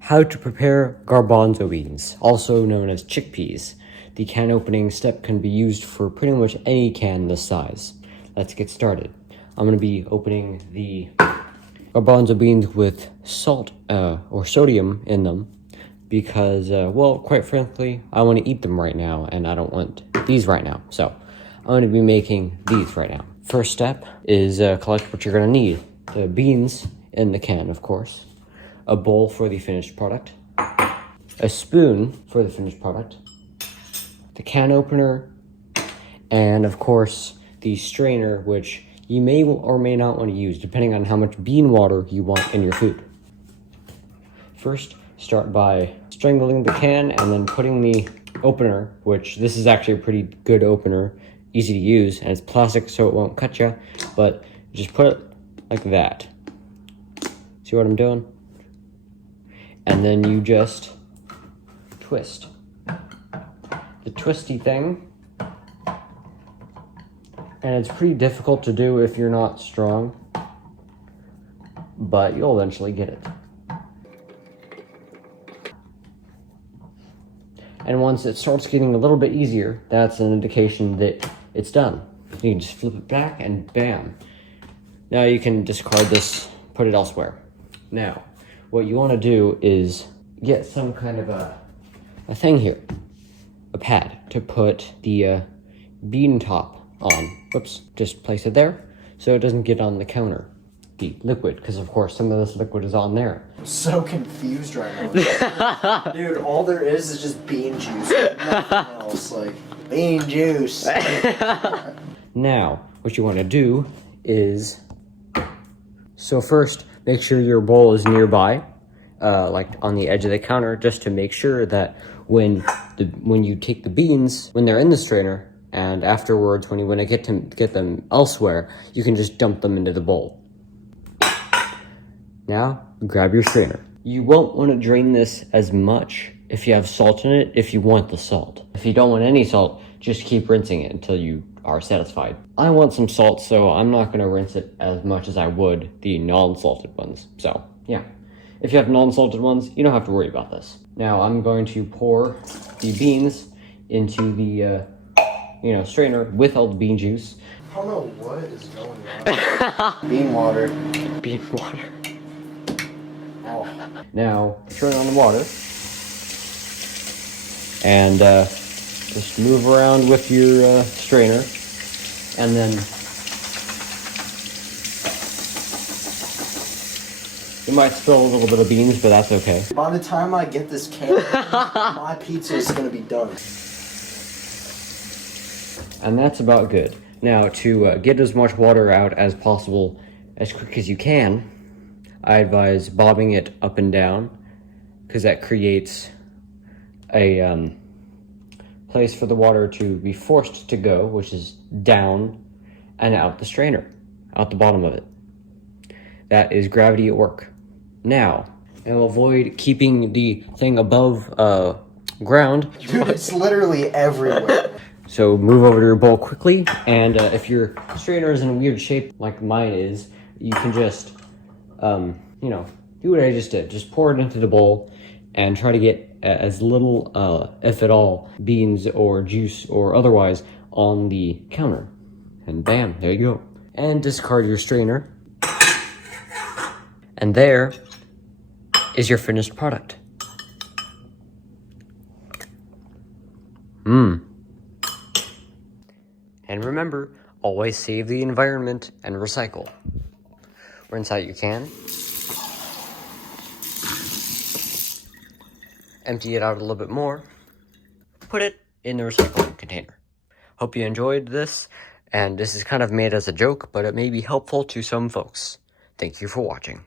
How to prepare garbanzo beans, also known as chickpeas. The can opening step can be used for pretty much any can this size. Let's get started. I'm going to be opening the garbanzo beans with salt or sodium in them because, well, quite frankly, I want to eat them right now and I don't want these right now. So I'm going to be making these right now. First step is collect what you're going to need. The beans in the can, of course. A bowl for the finished product, a spoon for the finished product, the can opener, and of course the strainer, which you may or may not want to use depending on how much bean water you want in your food. First, start by strangling the can and then putting the opener, which this is actually a pretty good opener, easy to use, and it's plastic so it won't cut you, but just put it like that. See what I'm doing? And then you just twist. The twisty thing, and it's pretty difficult to do if you're not strong, but you'll eventually get it. And once it starts getting a little bit easier, that's an indication that it's done. You can just flip it back and bam. Now you can discard this, put it elsewhere. Now, what you want to do is get some kind of a thing here, a pad to put the bean top on. Whoops, just place it there so it doesn't get on the counter, the liquid, because of course some of this liquid is on there. I'm so confused right now. Dude, all there is just bean juice. Nothing else, like bean juice. Now, what you want to do is, so first, make sure your bowl is nearby, like on the edge of the counter, just to make sure that when you take the beans, when they're in the strainer, and afterwards when you want to get them elsewhere, you can just dump them into the bowl. Now, grab your strainer. You won't want to drain this as much if you have salt in it, if you want the salt. If you don't want any salt, just keep rinsing it until you are satisfied. I want some salt, so I'm not going to rinse it as much as I would the non-salted ones. So, yeah. If you have non-salted ones, you don't have to worry about this. Now, I'm going to pour the beans into the, strainer with all the bean juice. I don't know what is going on. Bean water. Bean water. Oh. Now, turn on the water. And, just move around with your strainer, and then you might spill a little bit of beans, but that's okay. By the time I get this can, my pizza is gonna be done. And that's about good. Now, to get as much water out as possible, as quick as you can, I advise bobbing it up and down, because that creates a place for the water to be forced to go, which is down and out the strainer, out the bottom of it. That is gravity at work. Now, and avoid keeping the thing above ground. Dude, it's literally everywhere. So move over to your bowl quickly, and if your strainer is in a weird shape like mine is, you can just, do what I just did. Just pour it into the bowl and try to get as little, if at all, beans or juice or otherwise on the counter. And bam, there you go. And discard your strainer. And there is your finished product. And remember, always save the environment and recycle. Rinse out your can. Empty it out a little bit more, put it in the recycling container. Hope you enjoyed this, and this is kind of made as a joke, but it may be helpful to some folks. Thank you for watching.